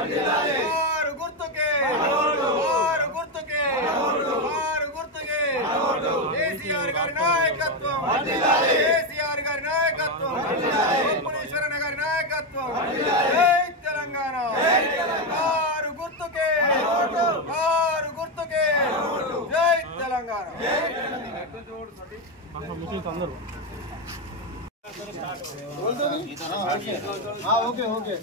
car గుర్తుకే car గుర్తుకే car గుర్తుకే కేసీఆర్ గారి నాయకత్వం కేసీఆర్ గారి నాయకత్వం భువనేశ్వరన్న గారి నాయకత్వం జై తెలంగాణ కారు గుర్తుకే కారు గుర్తుకే జై తెలంగాణ ఓకే ఓకే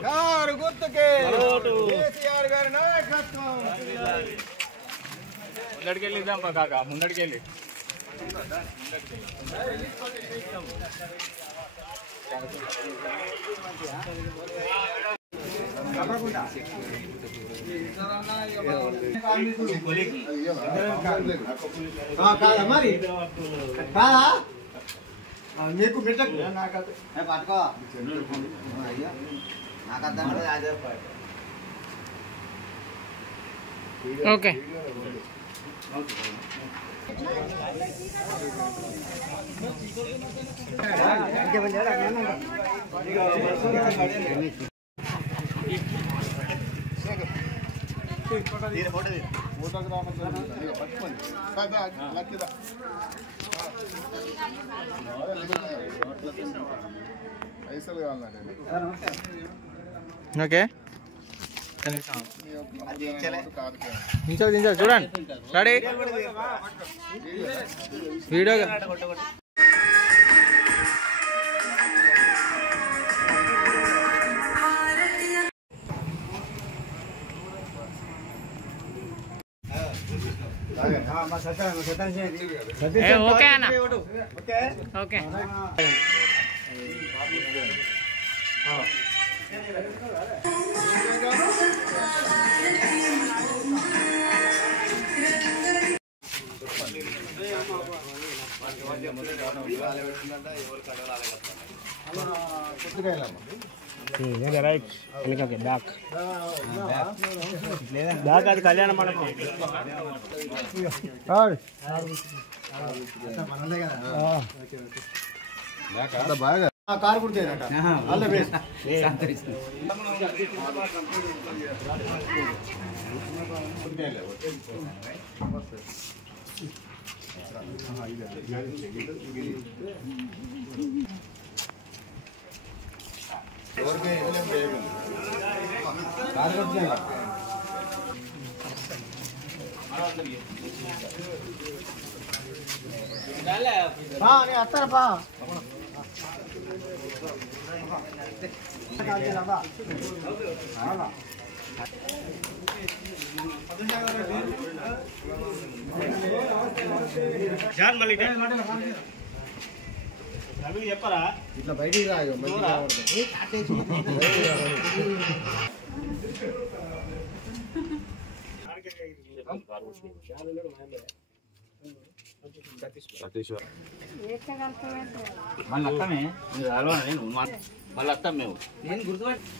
కారు గుర్తుకే కేసీఆర్ గారి నాయకత్వం ముందడికెళ్ళిద్దాం కాక ముందడికెళ్ళి కాదా మరి కాదా నీకు బిడ్డకు పట్టుకో నాకు అర్థం ఓకే ఓకే దించాలి చూడండి రెడీ వీడియో ఓకే అన్న ఓకే రైట్ బ్యాక్ బ్యాక్ అది కళ్యాణ మండపం బాగా కారు కుడితేనట ఆల్ ద బెస్ట్ అత్తారపా చెప్పరా ఇట్లా బయటికి రాదు మళ్ళీ వస్తామే మళ్ళీ వస్తాం మేము నేను గుర్తుపట్టి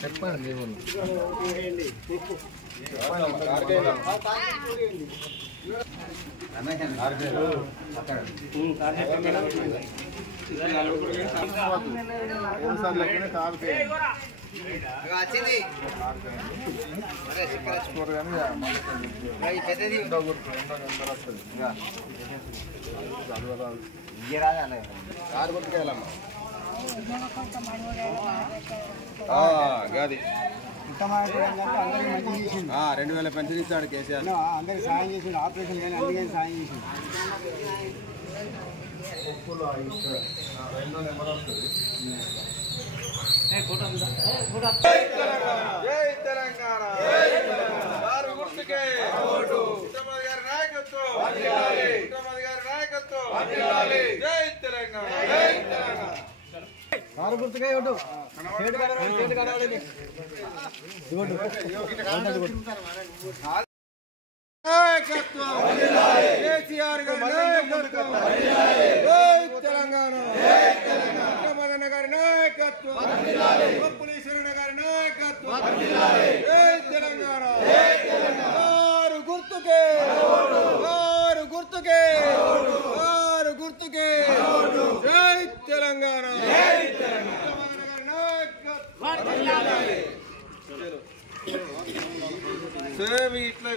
చెప్పండి కారు గుర్తుకెళ్ళమ్మా గది 2000 పెన్షన్ ఇచ్చాడు కేసీఆర్ అందరికి సాయం చేసిండు ఆపరేషన్ కానీ అందుకని సాయం చేసిండు జై తెలంగాణ కారు గుర్తుకే జై తెలంగాణ కారు గుర్తుకే ఓటు కేసీఆర్ గారి నాయకత్వం జై తెలంగాణ కొప్పులీశ్వరన్న గారి నాయకత్వం జై తెలంగాణ కారు గుర్తుకే కారు గుర్తుకే కారు గుర్తుకే జై తెలంగాణ సేమ్ ఇట్లా